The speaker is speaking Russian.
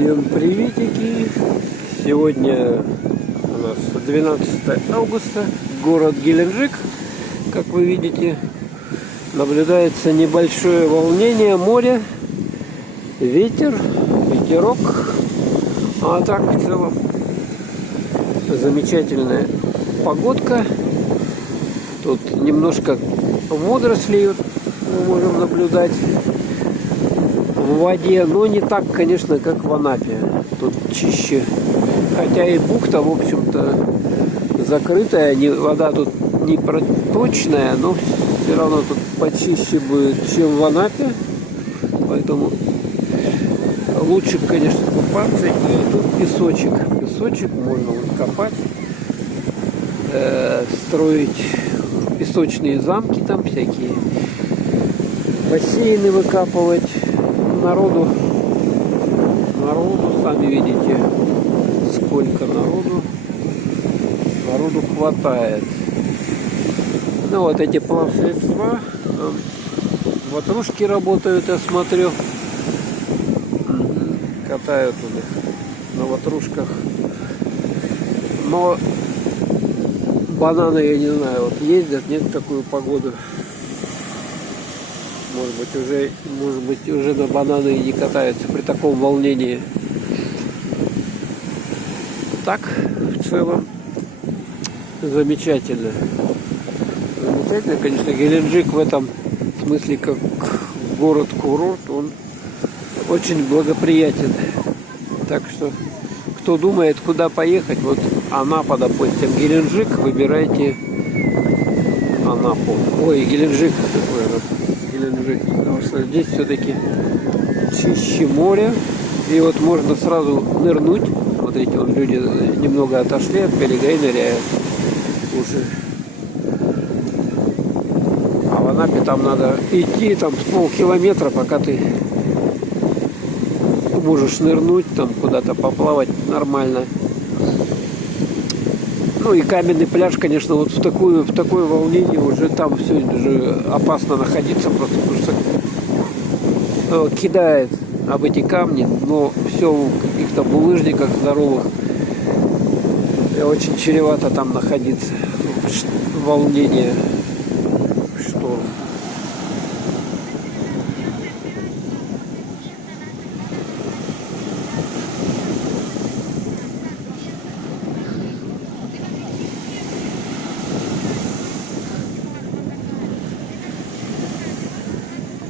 Всем приветики! Сегодня у нас 12 августа, город Геленджик. Как вы видите, наблюдается небольшое волнение моря, ветер, ветерок. А так в целом замечательная погодка. Тут немножко водорослей мы можем наблюдать в воде, но не так, конечно, как в Анапе. Тут чище. Хотя и бухта, в общем-то, закрытая. Вода тут не проточная, но все равно тут почище будет, чем в Анапе. Поэтому лучше, конечно, купаться. И тут песочек. Песочек можно вот копать, строить песочные замки, там всякие бассейны выкапывать. Народу, сами видите, сколько народу хватает. Ну вот эти плавсредства, ватрушки работают, я смотрю, катают у них на ватрушках. Но бананы, я не знаю, вот ездят, нет в такую погоду. Может быть, уже на бананы и не катаются при таком волнении. Так, в целом, замечательно. Замечательно, конечно, Геленджик в этом смысле, как город-курорт, он очень благоприятен. Так что, кто думает, куда поехать, вот Анапа, допустим, Геленджик, выбирайте Анапу. Ой, Геленджик такой вот. Геленджик, потому что здесь все-таки чище море, и вот можно сразу нырнуть. Смотрите, вот люди немного отошли от берега и ныряют уже. А в Анапе там надо идти там с полкилометра, пока ты можешь нырнуть, там куда-то поплавать нормально. Ну и каменный пляж, конечно, вот в такое волнение уже там все уже опасно находиться, просто потому что кидает об эти камни, но все в каких-то булыжниках здоровых. И очень чревато там находиться. Волнение.